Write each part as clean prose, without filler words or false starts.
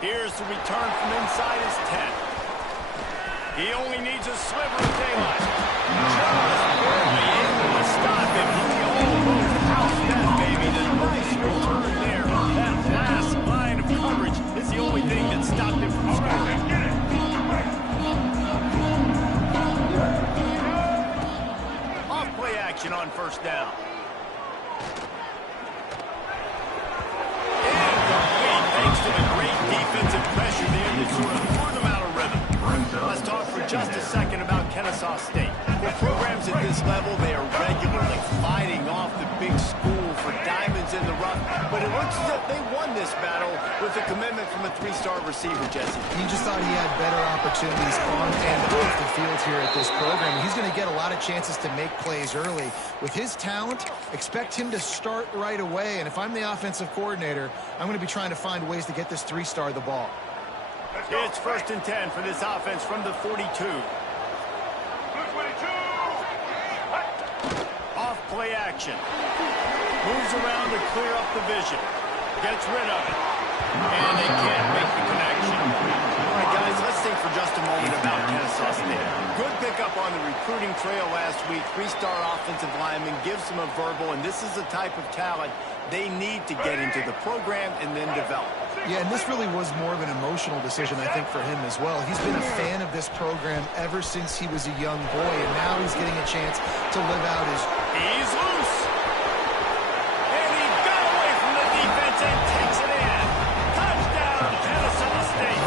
Here's the return from inside his 10. He only needs a sliver of daylight. Just barely able to stop him. He almost housed that baby. The nice return there. That last line of coverage is the only thing that stopped him from scoring. Off play action on first down. Thanks to the great defensive pressure there that sort of threw them out of rhythm. Let's talk for just a second about Kennesaw State. For programs at this level, they are regularly fighting off the big school for diamonds in the rough, but it looks as if they won this battle with a commitment from a three-star receiver, Jesse. He just thought he had better opportunities on and off the field here at this program. He's going to get a lot of chances to make plays early. With his talent, expect him to start right away, and if I'm the offensive coordinator, I'm going to be trying to find ways to get this three-star the ball. It's 1st and 10 for this offense from the 42. Off play action. Moves around to clear up the vision. Gets rid of it. And they can't make the connection. All right, guys, let's think for just a moment about Kennesaw State. Good pickup on the recruiting trail last week. Three-star offensive lineman gives them a verbal, and this is the type of talent they need to get into the program and then develop. Yeah, and this really was more of an emotional decision, I think, for him as well. He's been a fan of this program ever since he was a young boy, and now he's getting a chance to live out his... He's loose. And he got away from the defense and takes it in. Touchdown, Kennesaw State.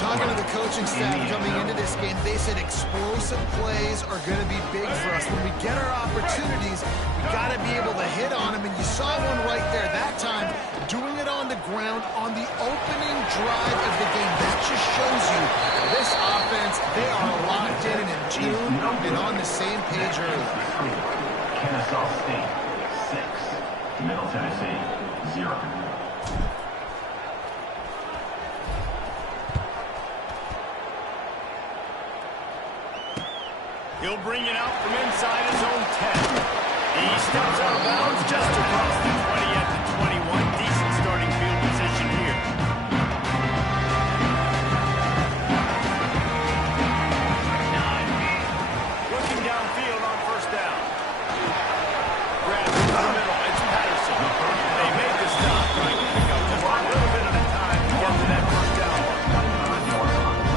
Talking to the coaching staff coming into this game, they said explosive plays are going to be big for us. When we get our opportunities, we got to be able to hit on them, and you saw one right there that time, doing it on the ground on the opening drive of the game. That just shows you this offense, they are locked in and in tune and on the same page early. Kennesaw State, 6. Middle Tennessee, 0. He'll bring it out from inside his own 10. He steps out of bounds just across the 20 at the 21. Decent starting field position here. Looking downfield on first down. Grabs in the middle. It's Patterson. They make the stop. Trying to pick up just a little bit of time to get to that first down.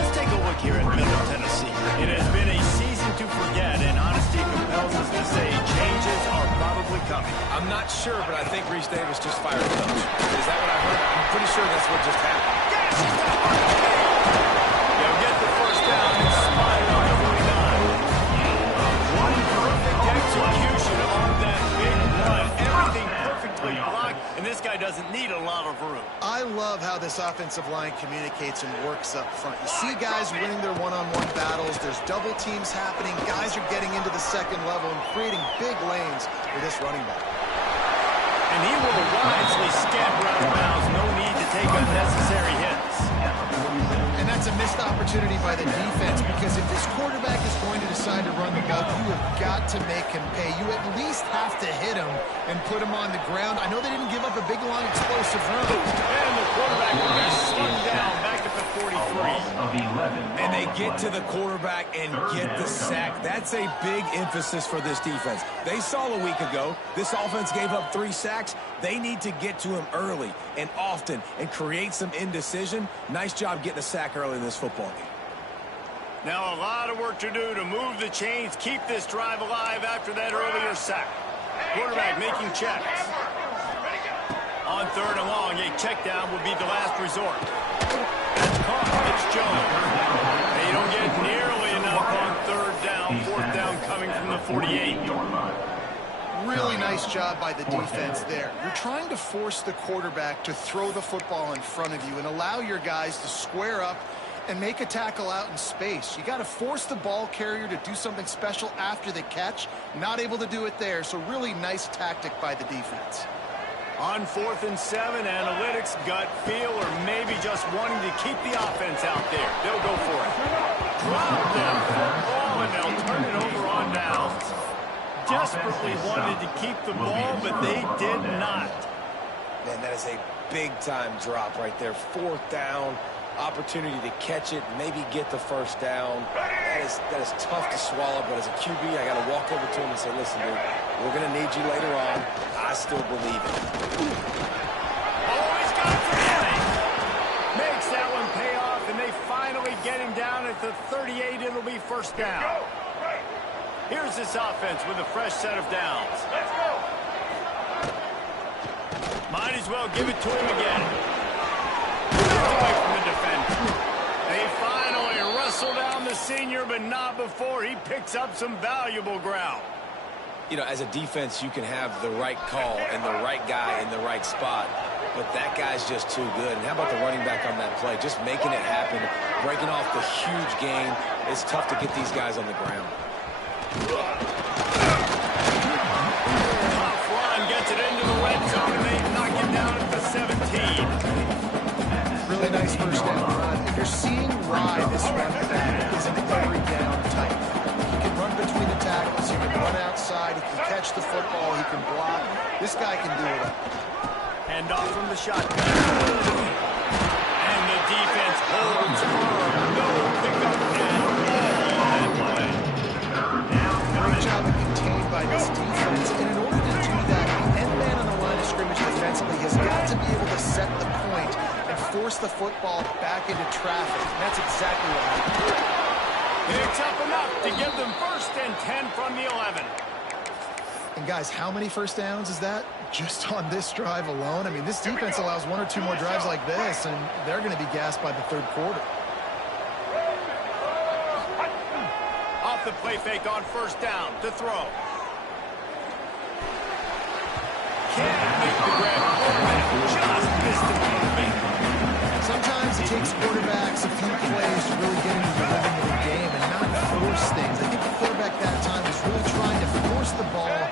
Let's take a look here at Middle Tennessee. It has been a season to forget, and honesty compels us to say changes are probably coming. I'm not sure, but I think Reese Davis just fired the coach. Is that what I heard? I'm pretty sure that's what just happened. Yes, he's got a They'll get the first down and spot it on the 49. One perfect execution on that big run. Everything perfectly blocked, and this guy doesn't need a lot of room. I love how this offensive line communicates and works up front. You see guys winning their one-on-one battles. There's double teams happening. Guys are getting into the second level and creating big lanes for this running back. And he will wisely scamper out of bounds. No need to take unnecessary hits. And that's a missed opportunity by the defense, because if this quarterback is going to decide to run the ball, you have got to make him pay. You at least have to hit him and put him on the ground. I know they didn't give up a big, long, explosive run. And the quarterback will be slung down back at the 43. And they get to the quarterback and get the sack. That's a big emphasis for this defense. They saw a week ago, this offense gave up 3 sacks. They need to get to him early and often and create some indecision. Nice job getting a sack early in this football game. Now a lot of work to do to move the chains, keep this drive alive after that earlier sack. Quarterback making checks. On 3rd and long, a check down will be the last resort. That's caught. It's Jones. They don't get nearly enough on 3rd down. 4th down coming from the 48. Really nice job by the defense there. You're trying to force the quarterback to throw the football in front of you and allow your guys to square up and make a tackle out in space. You got to force the ball carrier to do something special after the catch. Not able to do it there, so really nice tactic by the defense. On 4th and 7, analytics, gut feel, or maybe just wanting to keep the offense out there. They'll go for it. Drop them football, and they'll turn it over on downs. Desperately wanted to keep the ball, but they did not. Man, that is a big-time drop right there. 4th down, opportunity to catch it, maybe get the first down. That is tough to swallow, but as a QB, I got to walk over to him and say, listen, dude, we're going to need you later on. I still believe it. Oh, he's got it for him. Makes that one pay off, and they finally get him down at the 38. It'll be first down. Here's this offense with a fresh set of downs. Let's go. Might as well give it to him again. Away from the defender. They finally wrestle down the senior, but not before he picks up some valuable ground. You know, as a defense, you can have the right call and the right guy in the right spot, but that guy's just too good. And how about the running back on that play? Just making it happen, breaking off the huge gain. It's tough to get these guys on the ground. Tough run gets it into the red zone, and they knock him down at the 17. Really nice first down run. And you're seeing why this running back is an every down type. He can run between the tackles. He can run outside. He can catch the football. He can block. This guy can do it all. Hand off from the shotgun. And the defense holds firm. No pickup at all on that play. Great job contained by this defense. And in order to do that, the end man on the line of scrimmage defensively has got to be able to set the point and force the football back into traffic. And that's exactly what happened. Picks up enough to give them 1st and 10 from the 11. And guys, how many first downs is that? Just on this drive alone? I mean, this defense allows 1 or 2 more drives like this, and they're going to be gassed by the 3rd quarter. Off the play fake on 1st down to throw. Can't make the grab. Just missed the quarterback. Sometimes it takes quarterbacks a few plays to really get into the rhythm of the game and not force things. I think the quarterback that time was really trying to force the ball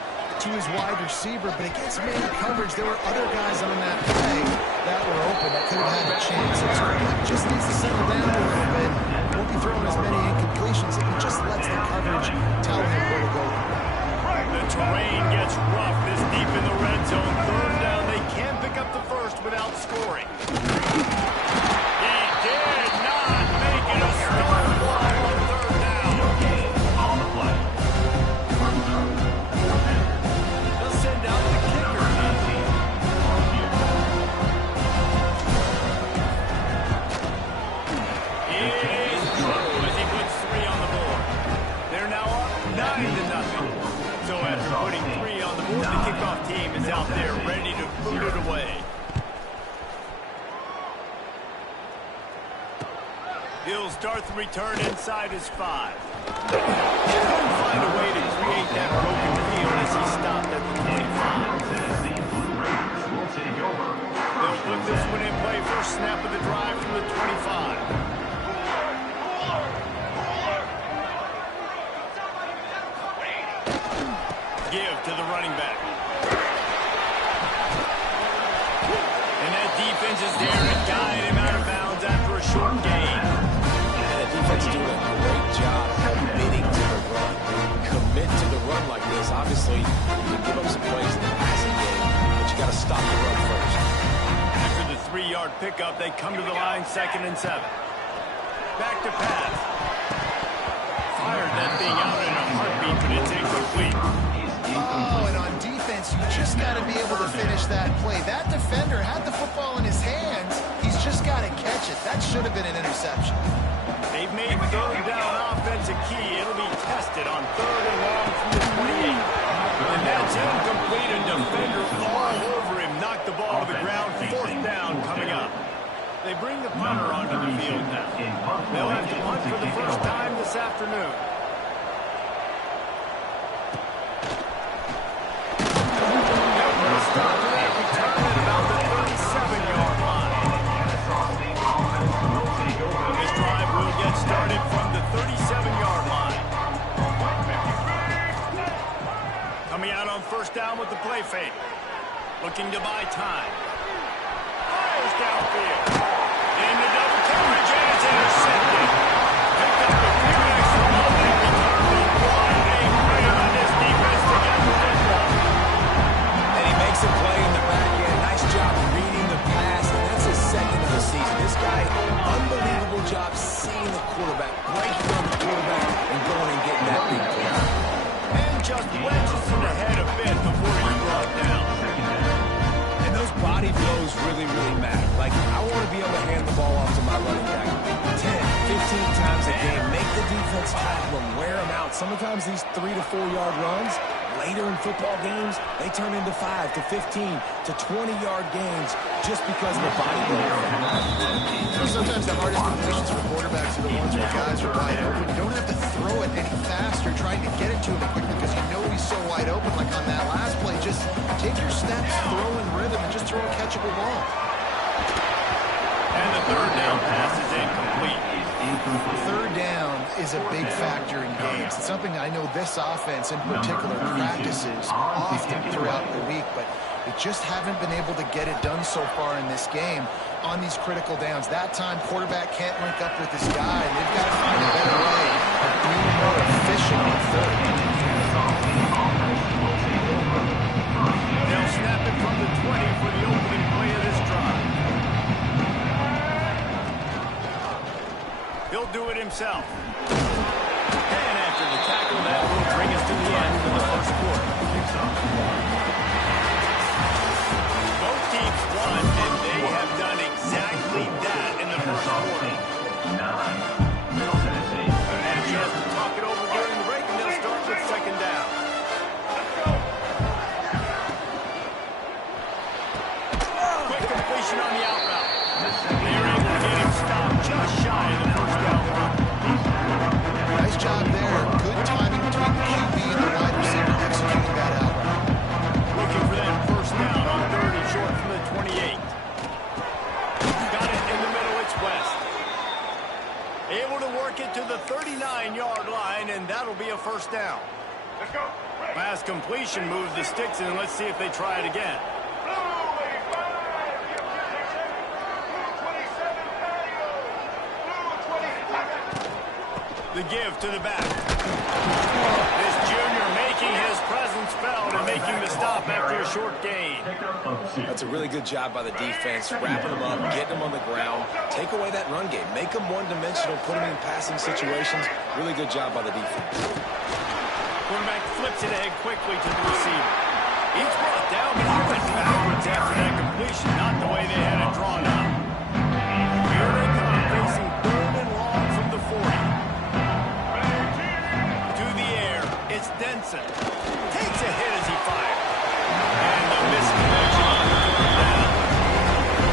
to his wide receiver, but against man coverage, there were other guys on that play that were open that could have had a chance. So his quarterback just needs to settle down a little bit. He won't be throwing as many incompletions if he just lets the coverage tell him where to go. The terrain gets rough this deep in the red zone. 3rd down, they can pick up the 1st without scoring. He did not make it a start block on 3rd down. On the play. They'll send out the kicker. It is true as he puts 3 on the board. They're now up 9-0. So after putting 3 on the board, the kickoff team is out there ready to boot it away. He'll start the return inside his 5. He couldn't find a way to create that broken field as he stopped at the 25. They'll put this one in play first snap of the drive from the 25. Give to the running back. And that defense is there to guide him out of bounds after a short gain. And the defense is doing a great job committing to the run. Commit to the run like this. Obviously, you can give up some plays in the passing game, but you got to stop the run first. After the 3-yard pickup, they come to the line 2nd and 7. Back to pass. Fired that thing out in a heartbeat, but it's incomplete. Oh, and on defense, you just got to be able to finish that play. That defender had the football in his hands. He's just got to catch it. That should have been an interception. They've made 3rd down offense a key. It'll be tested on 3rd and long from the 28. And that's incomplete. A defender all over him. Knocked the ball to the ground. 4th down coming up. They bring the punter onto the field now. They'll have to punt for the first time this afternoon. Stop that return at about the 37-yard line. This drive will get started from the 37-yard line. Coming out on 1st down with the play fake. Looking to buy time. Fires downfield. Into double coverage, and it's intercepted. Picked up a few extra moving return, but what a play by this defense to get the football. And he makes a play in the back end. Nice job want to be able to hand the ball off to my running back 10, 15 times a game. Make the defense tackle them, wear them out. Sometimes these 3 to 4 yard runs, later in football games, they turn into 5 to 15 to 20-yard games just because of the body weight. Sometimes the hardest completions for quarterbacks are the ones where guys are wide open. You don't have to throw it any faster trying to get it to him quickly because you know he's so wide open. Like on that last play, just take your steps, throw in rhythm, and just throw a catchable ball. And the third down pass is incomplete. Third down is a big factor in games. It's something I know this offense in particular practices often throughout the week, but they just haven't been able to get it done so far in this game on these critical downs. That time, quarterback can't link up with his guy, and they've got to find a better way of being more efficient on third. They'll snap it from the 20 for the opening play of this drive. He'll do it himself. And after the tackle, that will bring us to the end of the first quarter. Both teams won, and they have done exactly that in the first quarter. 9, Middle Tennessee. And a chance to talk it over during the break, and they'll start with second down. Quick completion on the out route. They're able to get him stopped just shy of the first down run. Nice job there. Good timing between the QB and the wide receiver executing that out. Looking for that first down on third and short from the 28. Got it in the middle, it's West. Able to work it to the 39-yard line, and that'll be a first down. Last completion moves the sticks in, and let's see if they try it again. The give to the back. This junior making his presence felt and making the stop after a short gain. That's a really good job by the defense, wrapping them up, getting them on the ground. Take away that run game. Make them one-dimensional, put them in passing situations. Really good job by the defense. Quarterback flips it ahead quickly to the receiver. He's brought down, but he went backwards after that completion, not the way they had it drawn up. Here they come, facing third and long from the 40. It's Denson. Takes a hit as he fired. And the misconnection on the third down.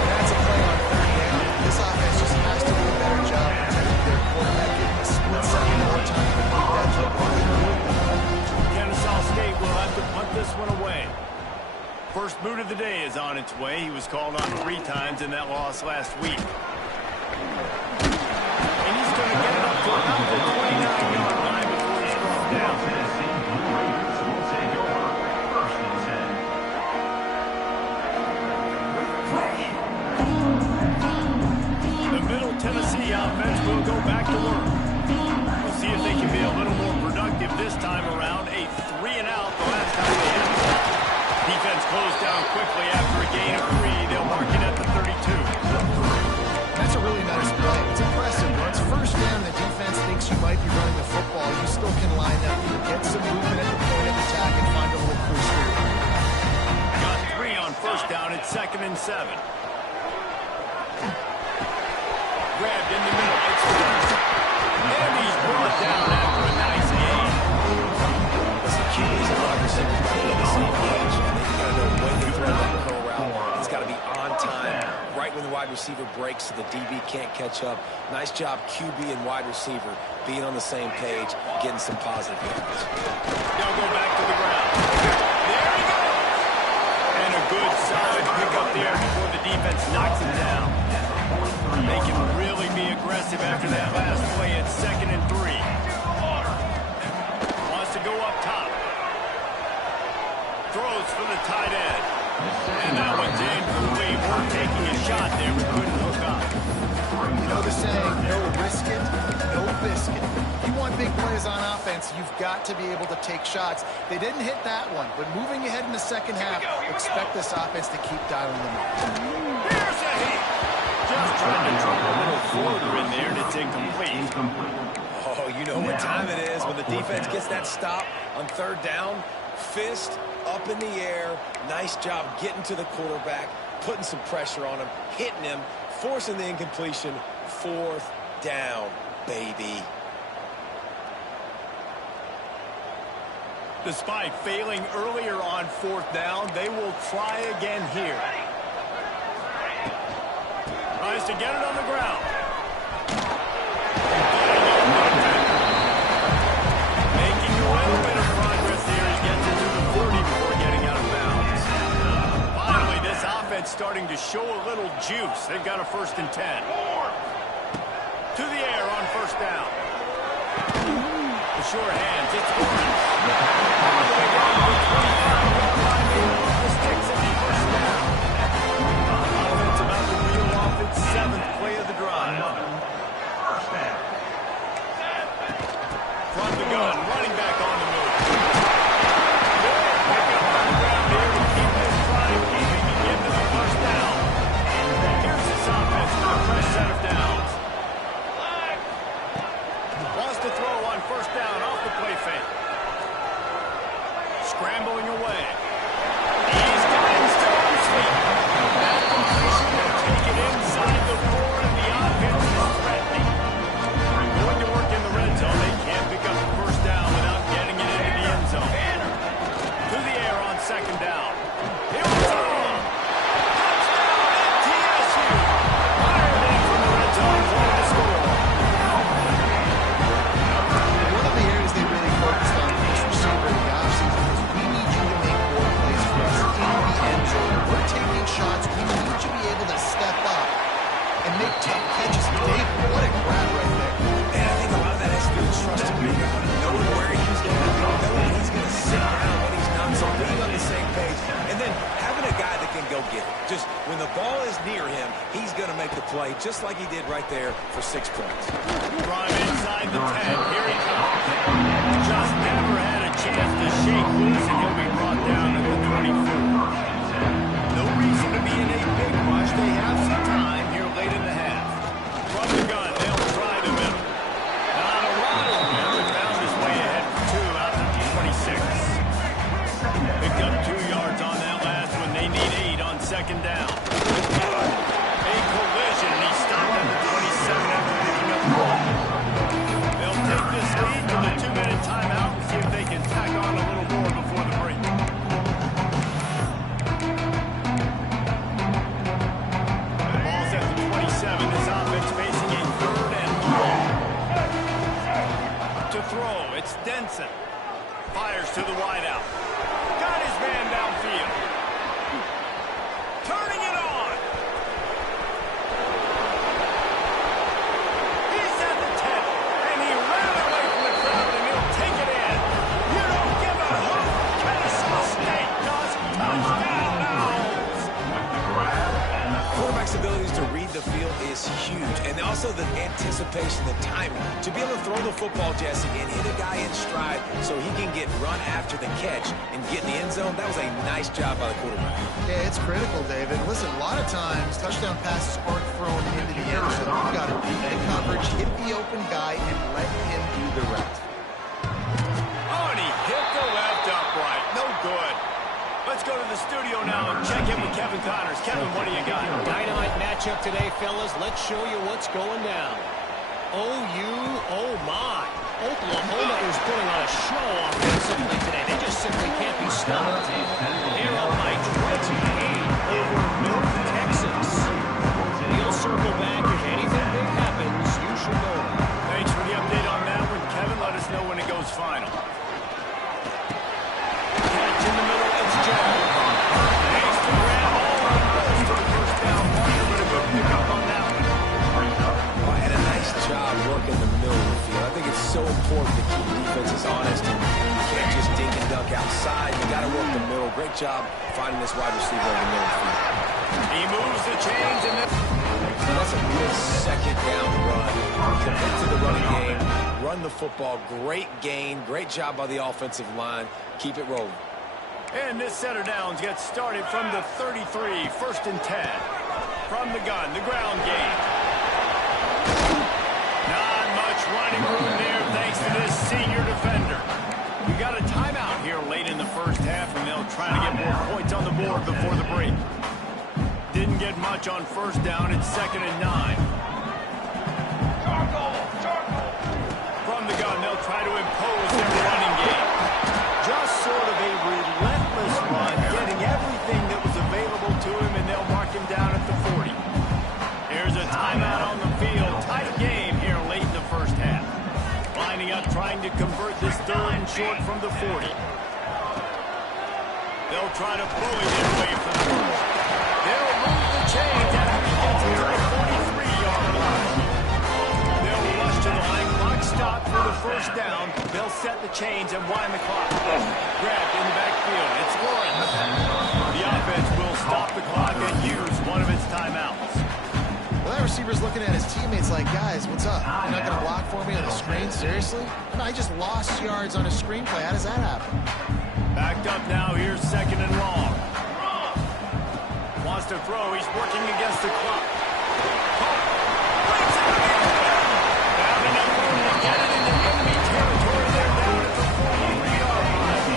That's a play on third down. This offense just has to do a better job protecting their quarterback, getting a split second more time to complete that job. Kennesaw State will have to punt this one away. First boot of the day is on its way. He was called on 3 times in that loss last week. And he's going to get it up to about the 29-yard line before he's brought down. Tennessee offense will go back to work. We'll see if they can be a little more productive this time around. A 3-and-out the last time they hit it. Defense closed down quickly after a gain of 3. They'll mark it at the 32. That's a really nice play. It's impressive. Once first down, the defense thinks you might be running the football. You still can line up, get some movement at the point of attack, and find a little cruise through. Got 3 on first down at 2nd and 7. Grabbed in the middle. It's Denson. And he's brought down after a nice gain. Listen, QB's and wide receivers got to be on the same page. They've got to know when to throw that curl route. He's got to be on time, right when the wide receiver breaks so the DB can't catch up. Nice job, QB and wide receiver, being on the same page, getting some positive yards. They'll go back to the ground. There he goes. And a good, solid pick up there before the defense knocks him down. They can really be aggressive after that last play at 2nd and 3. Wants to go up top. Throws for the tight end. And that one's incomplete. We're taking a shot there, but couldn't hook up. You know the saying, no risk it, no biscuit. You want big plays on offense, you've got to be able to take shots. They didn't hit that one, but moving ahead in the second half, expect this offense to keep dialing them up. Here's a hit. Just trying to drop a little floater in there, and it's incomplete. Oh, you know what time it is when the defense gets that stop on third down. Fist up in the air. Nice job getting to the quarterback, putting some pressure on him, hitting him, forcing the incompletion. 4th down, baby. Despite failing earlier on 4th down, they will try again here. Tries to get it on the ground. Making a little bit of progress here. He gets into the 40 before getting out of bounds. Finally, this offense starting to show a little juice. They've got a 1st and 10. To the air on 1st down. The short hands, it's Lawrence. All the way down to the 25-yard line. They lose the sticks at the 1st down. Offense about to reel off its 7th play of the drive. From the gun, running back on the move. Pick up on the ground here to keep this drive moving and get to the 1st down. Here's this offense with a fresh set of downs. Wants to throw on 1st down off the play fake. Scrambling away. He's got him still on his feet. That completion will take it inside the 4, and the offense is threatening. Going to work in the red zone. They can't pick up the 1st down without getting it into the end zone. To the air on 2nd down. Here we go. Touchdown, TSU. Fired in from the red zone for the score. One of the areas they really focused on each receiver in the offseason was we need you to make more plays for us in the end zone. We're taking shots. We need you to be able to step up and make tough catches. David, what a grab right there. And I think a lot of that has to do with trusting me, knowing where he's going to go, knowing he's going to sit down when he's not, so being on the same page, and then having a guy that can go get it. Just when the ball is near him, he's going to make the play, just like he did right there for 6 points. Drive inside the 10. Here he comes. Just never had a chance to shake loose, and he'll be brought down at the 24. No reason to be in a big rush. They have some time here late in the half. From the gun, they'll try the middle. Not a lot of room, but found his way ahead for 2 out of the 26. Picked up 2 yards on that last one. They need 8 on 2nd down. A collision, and he stopped at the 27 after picking up 1. They'll take this lead to the 2-minute timeout and see if they can tack on a little more before the break. The ball's at the 27. This offense facing a 3rd and long. To throw, it's Denson. Fires to the wideout. Got his man downfield. Turning it on. He's at the 10, and he ran away from the crowd, and he'll take it in. You don't give a hoot. Kennesaw State does. Touchdown, Owls. Quarterback's abilities to read the field is huge, and also the anticipation, the timing. To be able to throw the football, Jesse, and hit a guy in stride so he can get run after the catch and get in the end zone, that was a nice job by the quarterback. Yeah, it's critical, David. Listen, a lot of times touchdown passes aren't thrown into the end zone. You got to read the coverage, hit the open guy, and let him do the rest. Oh, and he hit the left upright. No good. Let's go to the studio now and check in with Kevin Connors. Kevin, what do you got? Dynamite matchup today, fellas. Let's show you what's going down. OU, oh my. Oklahoma is putting on a show offensively today. They just simply can't be stopped. They're up by 28 over North Texas. We'll circle back. If anything big happens, you should know. Thanks for the update on that one, Kevin. Let us know when it goes final. Catch in the middle, it's Joe. Thanks to grab all on first to the 1st down partner, but a good pickup on that one. And a nice job working the middle of the field. I think it's so important to keep defenses honest. And you can't just dink and dunk outside. You got to work the middle. Great job finding this wide receiver in the middle of the field. He moves the chains and then... That's a good 2nd down run. Commit to the running game. Run the football. Great gain. Great job by the offensive line. Keep it rolling. And this set of downs gets started from the 33, 1st and 10. From the gun, the ground game. Not much running room there thanks to this senior defender. We got a timeout here late in the 1st half, and they'll try to get more points on the board before the break. Didn't get much on first down. It's 2nd and 9. From the gun, they'll try to impose their running game. Just sort of a relentless run, getting everything that was available to him, and they'll mark him down at the 40. Here's a timeout on the field. Tight game here late in the first half. Lining up, trying to convert this 3rd and short from the 40. They'll try to bully their way for the first. They'll move the chains after he gets to the 43-yard line. They'll rush to the line. Clock stop for the first down. They'll set the chains and wind the clock. Grabbed in the backfield. It's Lawrence. The offense will stop the clock and use one of its timeouts. Well, that receiver's looking at his teammates like, guys, what's up? You're not going to block for me on the screen? Seriously? No, I just lost yards on a screenplay. How does that happen? Backed up now. Here's 2nd and long. Wants to throw. He's working against the clock. Breaks it to the end. Found enough room to get it into enemy territory. They're down at the 43-yard line.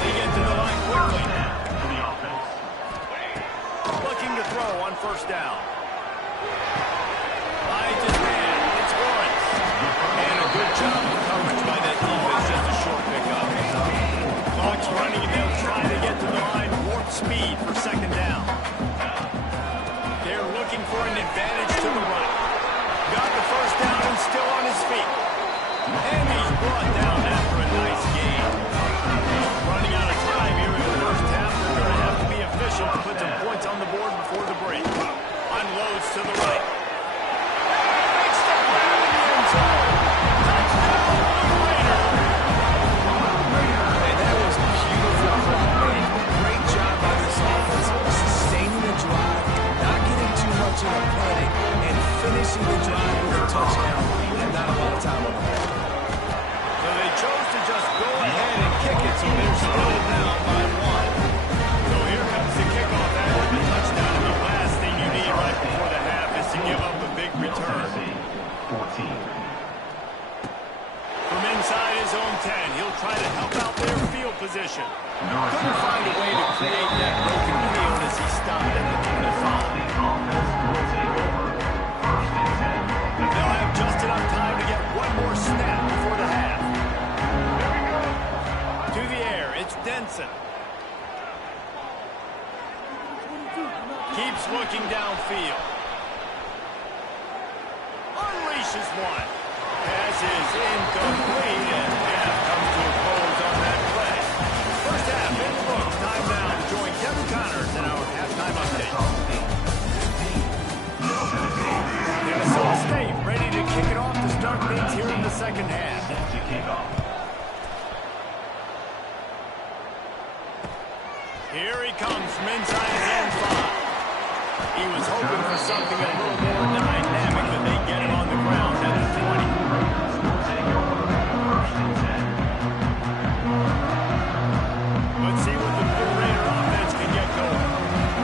They get to the line quickly. Looking to throw on first down. Finds his man. It's Lawrence. And a good job of coverage by that defense. Just a short pickup. Clock's running, and they'll try to get to the line. Warp speed for 2nd down. They're looking for an advantage to the right. Got the first down and still on his feet. And he's brought down after a nice gain. Running out of time here in the first half. They're going to have to be efficient to put some points on the board before the break. Unloads to the right. Makes the grab in the end zone. Touchdown, Blue Raiders. And that was beautiful clock management. Great job by this offense, sustaining the drive, not getting too much in a panic, and finishing the drive with a touchdown. And not a lot of time on the board. So they chose to just go ahead and kick it, so they're still down by 1. So here comes the kickoff after the touchdown, and the last thing you need right before the half is to give up a big return. 14. From inside his own 10, he'll try to help out their field position. Couldn't find a way to create that broken field as he stopped at the 25. They'll have just enough time to get one more snap before the half. To the air, it's Denson. Keeps looking downfield. Unleashes one. Pass is incomplete, and half comes to a close on that play. First half in the books. Time now to join Kevin Connors in our halftime update. Kennesaw State ready to kick it off to start things here in the second half. Here he comes from inside his own 5. He was hoping for something a little more dynamic, but they get him on the ground at the 20. Let's see what the Blue Raider offense can get going.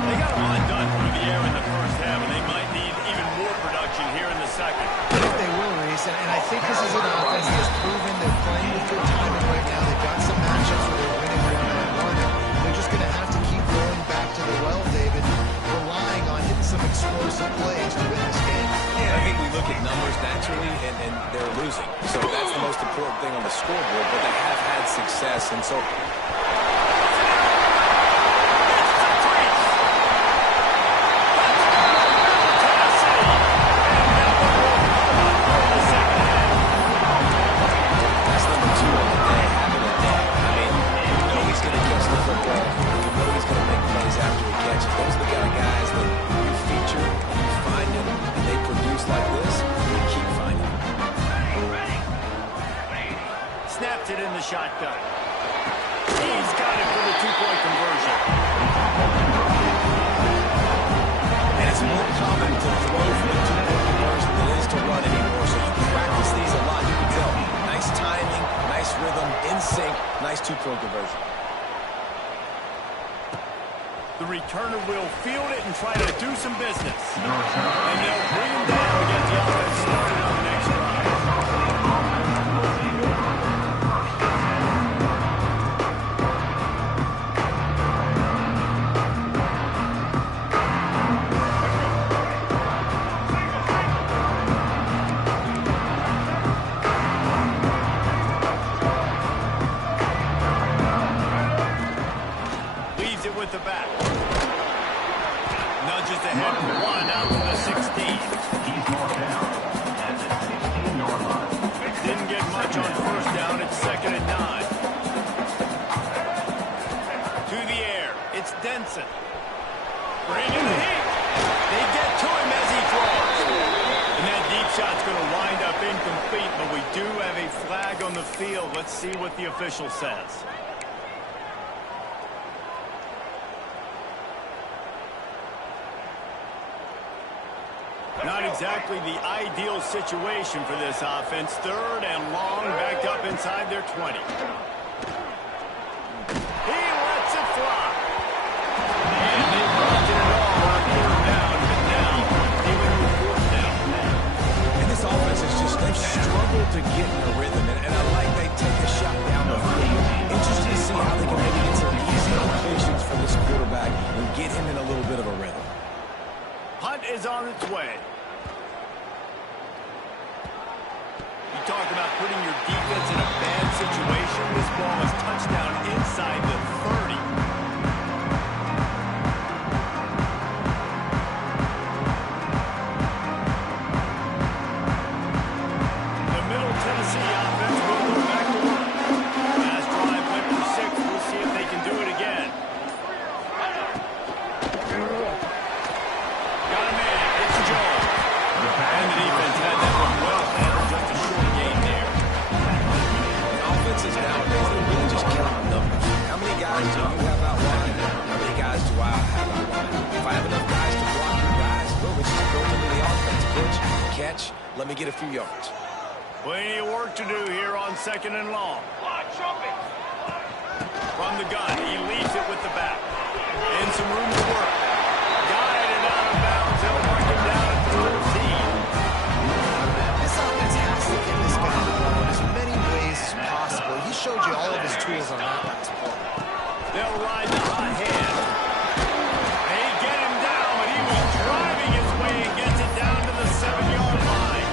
They got a lot done through the air in the first half, and they might need even more production here in the second. I think they will, Reese, and I think this is an offense that's proven they're playing with good timing right now. They've got some matchups where they're winning 1-on-1, and they're just going to have to keep going back to the well, David, relying on hitting some explosive plays to win this game. Yeah, I think we look at numbers naturally, and they're losing. So that's the most important thing on the scoreboard, but they have had success, and so... Snaps it in the shotgun. He's got it for the 2-point conversion. And it's more common to throw for the 2-point conversion than it is to run anymore. So you practice these a lot. You can tell. Nice timing, nice rhythm, in sync, nice 2-point conversion. The returner will field it and try to do some business. And they'll bring him down to get the offense started on the next drive. Bringing the heat. They get to him as he throws. And that deep shot's going to wind up incomplete, but we do have a flag on the field. Let's see what the official says. Not exactly the ideal situation for this offense. 3rd and long, backed up inside their 20. He lets it fly. And they blocked it all on 3rd down, but now even with 4th down. And this offense is just, they've struggled to get in a rhythm, and I like they take a shot down the field. Interesting to see how they can maybe get some easy completions for this quarterback and get him in a little bit of a rhythm. Hunt is on its way. You talk about putting your defense in a bad situation. This ball is touchdown inside the 30. The Middle Tennessee offense will go back to work. Last drive went for 6. We'll see if they can do it again. Got a man. It's Jones. And the defense had that one well handled. Just a short gain there. Offenses nowadays, they really just count on numbers. How many guys do you have out wide? How many guys do I have out wide? If I have enough guys to block your guys, boom, it's just built into the offense. Pitch, catch, let me get a few yards. Plenty of work to do here on 2nd and long. From the gun, he leaves it with the back. And some room to work. Guided out of bounds. They'll mark him down at the 13. This offense has to get this guy the ball in as many ways as possible. He showed you all of his tools on that last play. They'll ride the hot hand. They get him down, but he was driving his way and gets it down to the 7-yard line.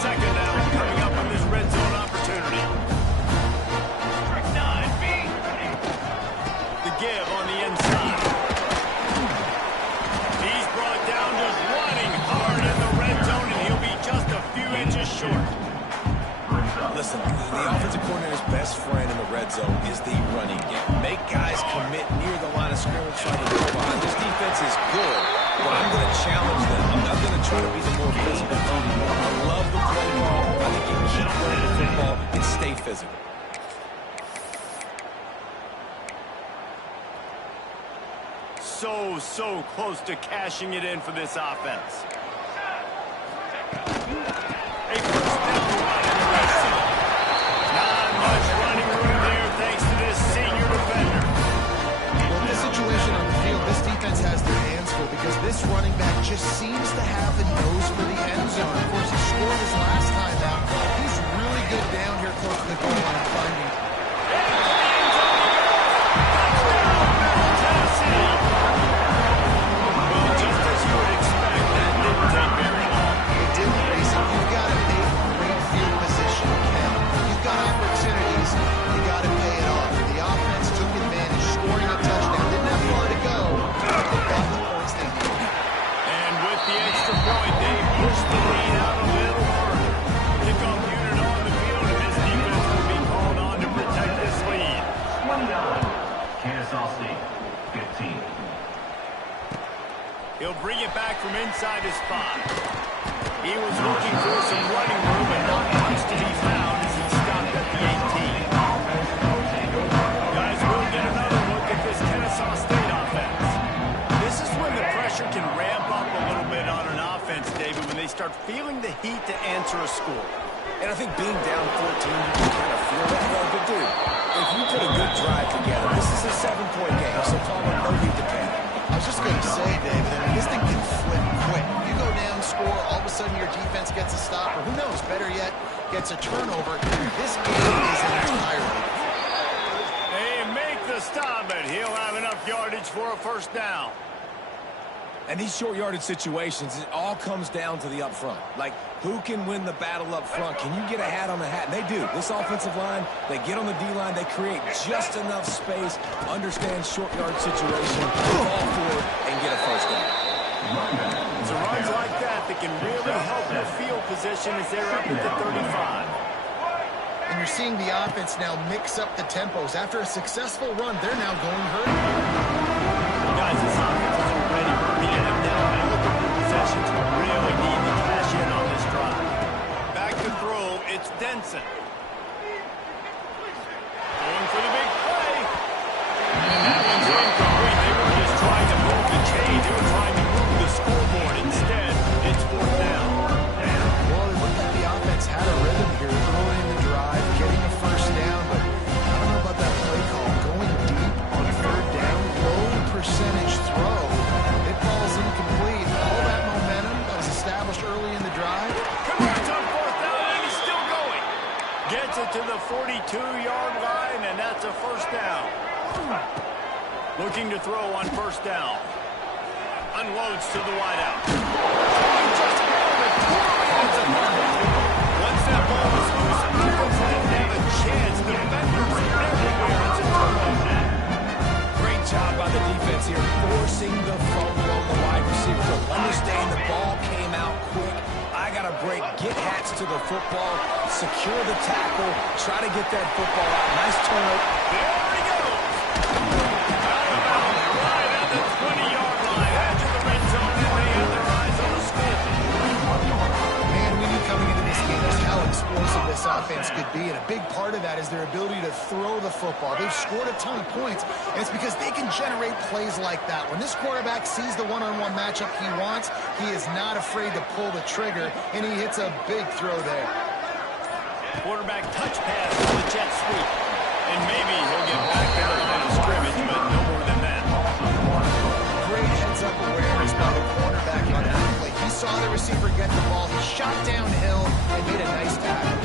2nd down coming up on this red zone opportunity. The give on the inside. He's brought down just running hard in the red zone, and he'll be just a few inches short. Listen, the offensive coordinator's best friend in the red zone is the running game. Make guys commit near the line of scrimmage trying to go behind. This defense is good, but I'm going to challenge them. I'm going to try to be the more physical team. I love the play ball. I think you keep playing the football and stay physical. So close to cashing it in for this offense. A first down run in the red zone. Not much running room there thanks to this senior defender. Well, in this situation on the field, this defense has their hands full because this running back just seems to have the nose for the end zone. Of course, he scored his last time out. He's really good down here close to the goal line finding. Kennesaw State, 15. He'll bring it back from inside his spot. He was looking for some running room, but not much to be found as he stopped at the 18. Guys, we'll get another look at this Kennesaw State offense. This is when the pressure can ramp up a little bit on an offense, David, when they start feeling the heat to answer a score. And I think being down 14, you can kind of feel that. But dude, if you put a good drive together, this is a 7-point game, so Palmer, no need to panic. I was just going to say, David, I mean, this thing can flip quick. You go down, score, all of a sudden your defense gets a stop, or who knows, better yet, gets a turnover. This game is entirely. They make the stop, but he'll have enough yardage for a first down. And these short yardage situations, it all comes down to the up front. Like, who can win the battle up front? Can you get a hat on the hat? And they do. This offensive line, they get on the D-line, they create just enough space, understand short yard situation, fall forward, and get a first down. It's runs like that that can really help your field position as they're up at the 35. And you're seeing the offense now mix up the tempos. After a successful run, they're now going hurt. Guys, this offense is already Wilson. Going for the big play. And that one's incomplete. They were just trying to move the chains. They were trying to move the scoreboard. Instead, it's fourth down. Well, it looked like the offense had a rhythm here early in the drive, getting a first down, but I don't know about that play call. Going deep on third down, low percentage throw. It falls incomplete. All that momentum that was established early in the drive. Converts on fourth down, and he's still going. Gets it to the 42-yard line, and that's a first down. Looking to throw on first down. Unloads to the wideout. He just held it poorly. It's a fumble. Once that ball was loose, Eagles didn't have a chance. The defenders everywhere. It's a turnover. Great job by the defense here, forcing the fumble on the wide receiver. So understand the ball came out quick. I got to break, get hats to the football, secure the tackle, try to get that football out. Nice turnover. There he goes. Out of bounds, right at the 20-yard line. Edge of the red zone, and they have their eyes on the score. Man, we knew coming into this game just how explosive this offense could be, and a big part of that is their ability to throw the football. They've scored a ton of points, and it's because they can generate plays like that. When this quarterback sees the one-on-one matchup he wants, he is not afraid to pull the trigger, and he hits a big throw there. Quarterback touch pass on the jet sweep. And maybe he'll get back to the line of scrimmage, but no more than that. Great heads-up awareness by the quarterback on that play. He saw the receiver get the ball. He shot downhill and made a nice tackle.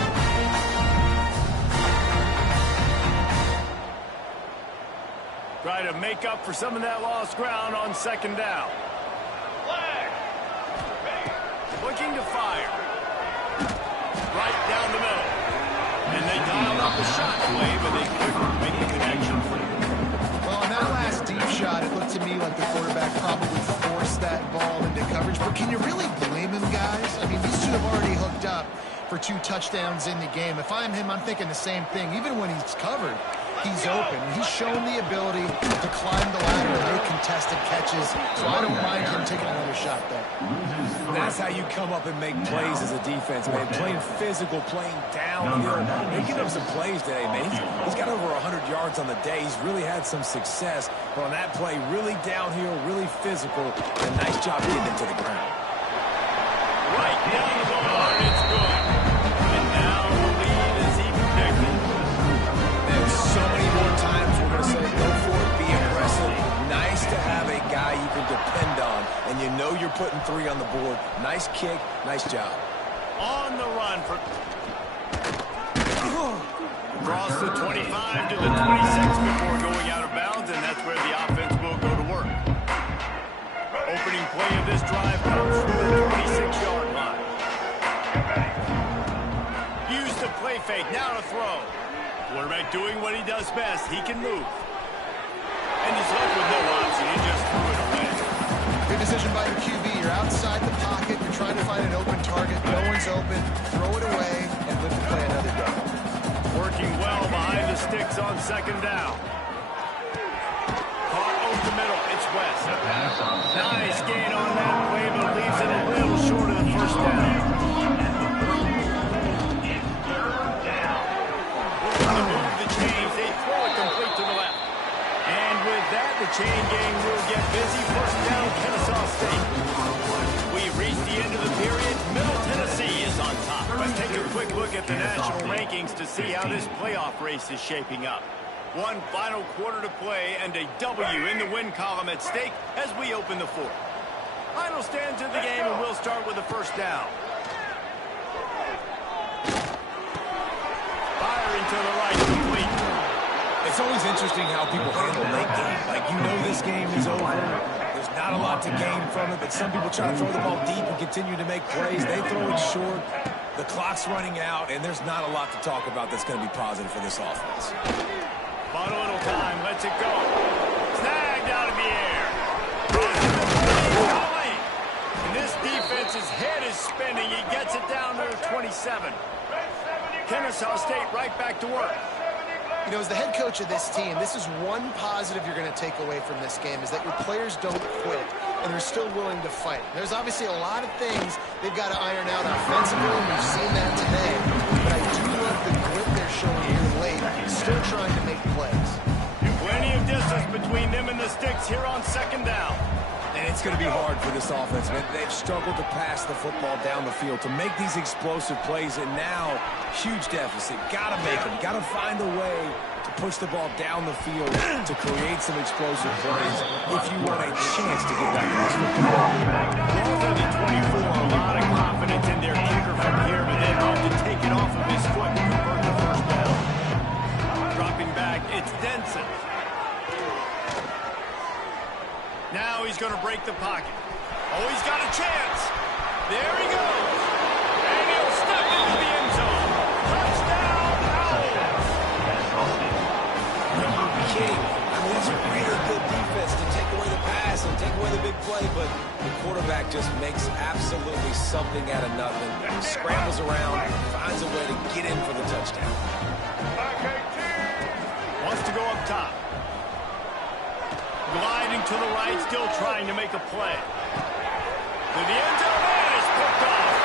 Try to make up for some of that lost ground on second down. Looking to fire. Right down the middle. And they dial up the shot play, but they couldn't make the connection. Well, on that last deep shot, it looked to me like the quarterback probably forced that ball into coverage. But can you really blame him, guys? I mean, these two have already hooked up for 2 touchdowns in the game. If I'm him, I'm thinking the same thing. Even when he's covered, he's open. He's shown the ability to climb the ladder and make contested catches. So I don't mind him taking another shot there. That's how you come up and make plays as a defense, man. Playing physical, playing downhill. They get up some plays today, man. He's got over 100 yards on the day. He's really had some success. But on that play, really downhill, really physical, and a nice job getting him to the ground. Right down the ball, and it's good. And now the lead is even bigger. There's so many more times we're going to say, go for it, be aggressive. Nice to have a guy you can depend on, and you know you're putting 3 on the board. Nice kick, nice job. On the run for... Across the 25 to the 26 before going out of bounds, and that's where the offense will go to work. Opening play of this drive comes from the 26-yard line. Use the play fake, now to throw. Quarterback doing what he does best. He can move. And he's left with no option. He just threw it away. Good decision by the QB. You're outside the pocket. You're trying to find an open target. No one's open. Throw it away and live to play another day. Working well behind the sticks on second down. Caught over the middle. It's West. Nice gain on that play, but leaves it a little short of the first down. To move the chains, they throw it complete to the left. And with that, the chain gang will get busy. First down, Kennesaw State. We've reached the end of the period. Middle Tennessee is on top. Let's take a quick look at the national rankings to see how this playoff race is shaping up. One final quarter to play and a W in the win column at stake as we open the fourth. Final stands of the game, and we'll start with the first down. Fire into the right, complete. It's always interesting how people handle late game. Like, you know this game is over. There's not a lot to gain from it, but some people try to throw the ball deep and continue to make plays. They throw it short. The clock's running out, and there's not a lot to talk about that's going to be positive for this offense. Bought a little time, lets it go. Snagged out of the air. And this defense's head is spinning. He gets it down to 27. Kennesaw State right back to work. You know, as the head coach of this team, this is one positive you're going to take away from this game, is that your players don't quit. and they're still willing to fight. There's obviously a lot of things they've got to iron out offensively, and we've seen that today. But I do love the grit they're showing here late, still trying to make plays. Plenty of distance between them and the sticks here on second down. And it's going to be hard for this offense, man. They've struggled to pass the football down the field to make these explosive plays, and now huge deficit. Got to make them. Got to find a way to push the ball down the field to create some explosive plays if you want a chance to get back in this football. Balls on the 24, a lot of confidence in their kicker from here, but then hard to take it off of his foot and convert the first down. Dropping back, it's Denson. Now he's going to break the pocket. Oh, he's got a chance. There he goes. And he'll step into the end zone. Touchdown, Owls. Are you kidding? I mean, that's a really good defense to take away the pass and take away the big play, but the quarterback just makes absolutely something out of nothing. Scrambles around, finds a way to get in for the touchdown. Wants to go up top. Gliding to the right, still trying to make a play. To the end zone, and it's picked off.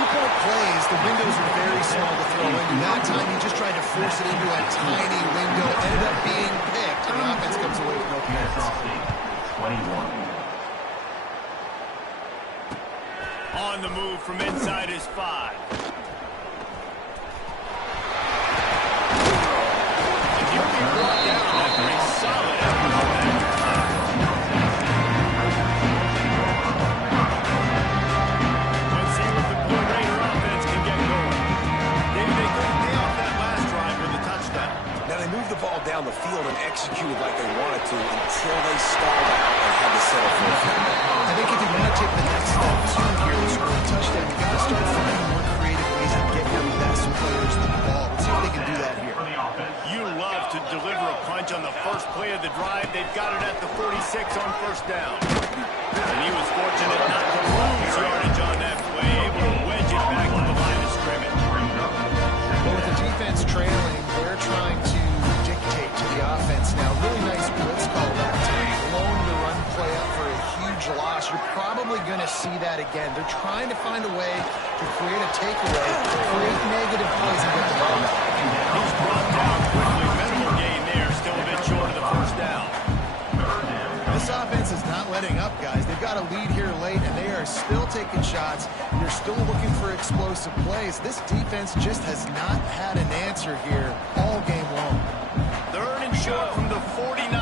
2-point plays, the windows are very small to throw into. That time, he just tried to force it into a tiny window. Ended up being picked, and the offense comes away with no points. 21. On the move from inside his 5. And he'll be brought down after a solid effort on that. Let's see what the Blue Raider offense can get going. Maybe they couldn't pay off that last drive with a touchdown. Now, they moved the ball down the field and executed like they wanted to until they stalled out and had to settle for a field goal. I think if you want to take the next step too here to score a touchdown, you got to start finding more creative ways to get your best players the ball. Let's see if they can do that here. You love to deliver a punch on the first play of the drive. They've got it at the 46 on first down. And he was fortunate not to lose yardage on that play, able to wedge it back to the line of scrimmage. Well, with the defense trailing, they're trying to dictate to the offense now. Really nice blitz call that time. Blowing the run play up for a huge loss. You're probably going to see that again. They're trying to find a way to create a takeaway, create negative plays, and get the ball back. He's brought down quickly. Minimal gain there, still a bit short of the first down. This offense is not letting up, guys. They've got a lead here late, and they are still taking shots. They're still looking for explosive plays. This defense just has not had an answer here all game long. Third and short from the 49.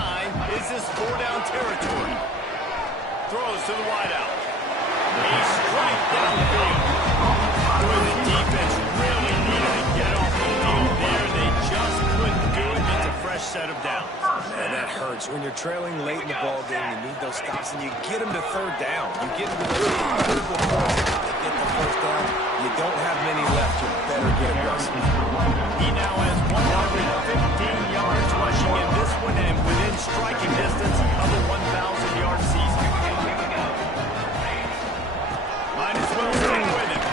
Is this 4-down territory? Throws to the wideout. He's straight downfield. Boy, the defense really needed to get off the field there. They just couldn't do it. It's a fresh set of downs. And that hurts. When you're trailing late in the ball game, you need those stops, and you get them to third down. You get them to critical points to get the first down. You don't have many left. You better get aggressive. He now has 115 yards rushing in this one and within striking distance of a 1,000-yard season. Might as well stick with him.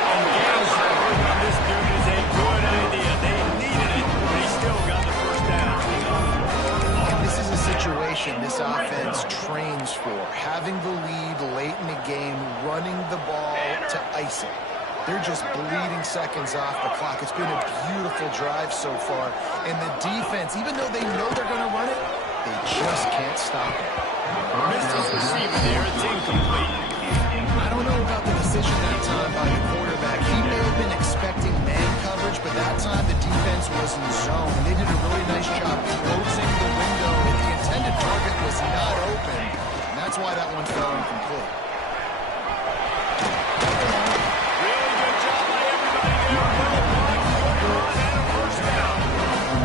And game coverage on this dude is a good idea. They needed it, but he still got the first down. And this is a situation this offense trains for. Having the lead late in the game, running the ball to ice it. They're just bleeding seconds off the clock. It's been a beautiful drive so far. And the defense, even though they know they're going to run it, they just can't stop it. Missed his receiver there. It's incomplete. I don't know about the decision that time by the quarterback. He may have been expecting man coverage, but that time the defense was in zone. They did a really nice job closing the window. If the intended target was not open, and that's why that one fell incomplete. Really good job by everybody there. Well blocked, good run, and a first down.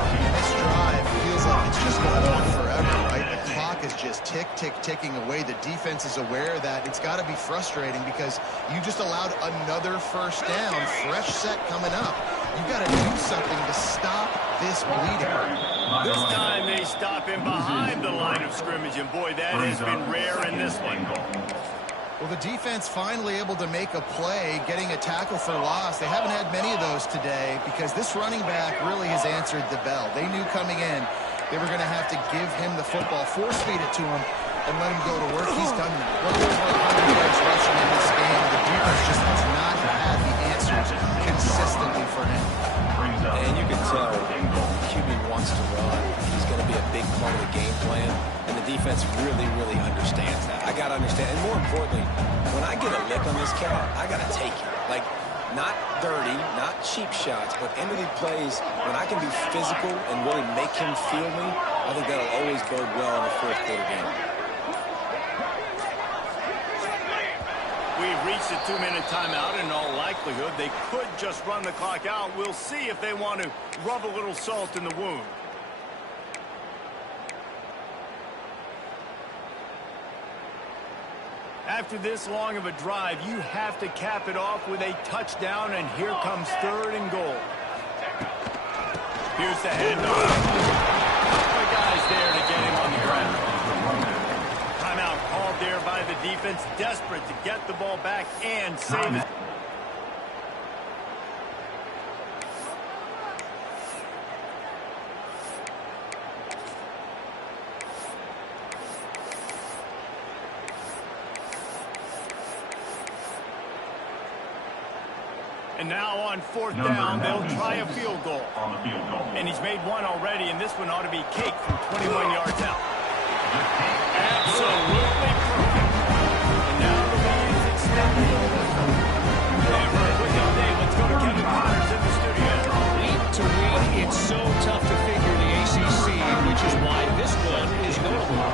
And this drive feels like it's just going on forever, right? The clock is just ticking away. The defense is aware of that. It's got to be frustrating because you just allowed another first down, fresh set coming up. You've got to do something to stop this bleeding. This time they stop him behind the line of scrimmage, and boy, that has been rare in this one. Well, the defense finally able to make a play, getting a tackle for loss. They haven't had many of those today because this running back really has answered the bell. They knew coming in they were going to have to give him the football, force feed it to him. and let him go to work, he's done that. Well over 100 yards rushing in this game. The defense just has not had the answers consistently for him. And you can tell QB wants to run. He's going to be a big part of the game plan. And the defense really, really understands that. I got to understand. And more importantly, when I get a lick on this cat, I got to take it. Like, not dirty, not cheap shots, but end of the plays, when I can be physical and really make him feel me, I think that'll always bode well in a fourth quarter game. We've reached a 2-minute timeout. In all likelihood, they could just run the clock out. We'll see if they want to rub a little salt in the wound. After this long of a drive, you have to cap it off with a touchdown, and here comes 3rd and goal. Here's the handoff. The guys there to get him on the ground. Timeout called there by the defense, desperate to get the ball back and save it. And now on 4th down, they'll try a field goal. And he's made one already, and this one ought to be cake from 21 yards out. Absolutely perfect. And now the lead is extended. And for a quick update, let's go to Kevin Connors in the studio. Week to week, it's so tough to figure the ACC, which is why this one is notable.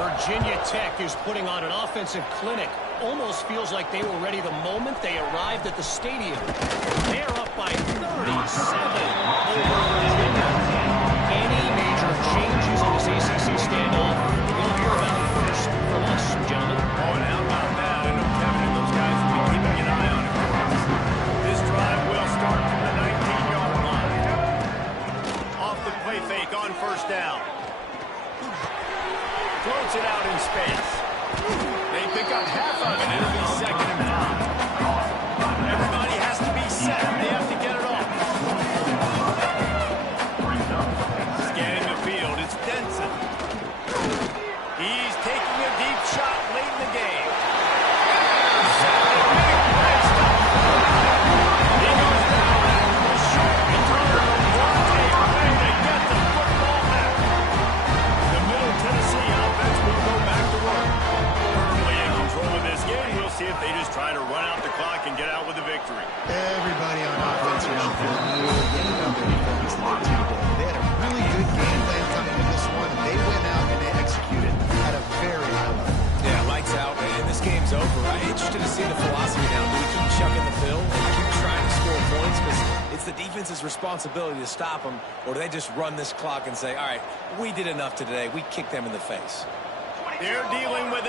Virginia Tech is putting on an offensive clinic. Almost feels like they were ready the moment they arrived at the stadium. They're up by 37 over Virginia. Any major changes in this ACC standoff, we'll hear about it first from us, gentlemen. Oh, and how about that? I know Kevin and those guys will be keeping an eye on it. This drive will start from the 19-yard line. Off the play fake on 1st down. Floats it out in space. They pick up half of it. It'll be 2nd and 5. Everybody has to be set. They have to get it off. Scanning the field. It's Denson. He's taking a deep shot late in the game. He goes down and the short return. What a way to get the football back. The Middle Tennessee offense will go back to work. Firmly in control of this game. We'll see if they just try to run out the clock and get out with a victory. Everybody on offense here should feel really good about their performance today. They had a really good game plan coming to this one, and they went out and they executed at a very high level. Yeah, lights out, and this game's over. I'm interested to see the philosophy now. Do we keep chucking the pill and keep trying to score points? Because it's the defense's responsibility to stop them, or do they just run this clock and say, all right, we did enough today. We kicked them in the face. They're dealing with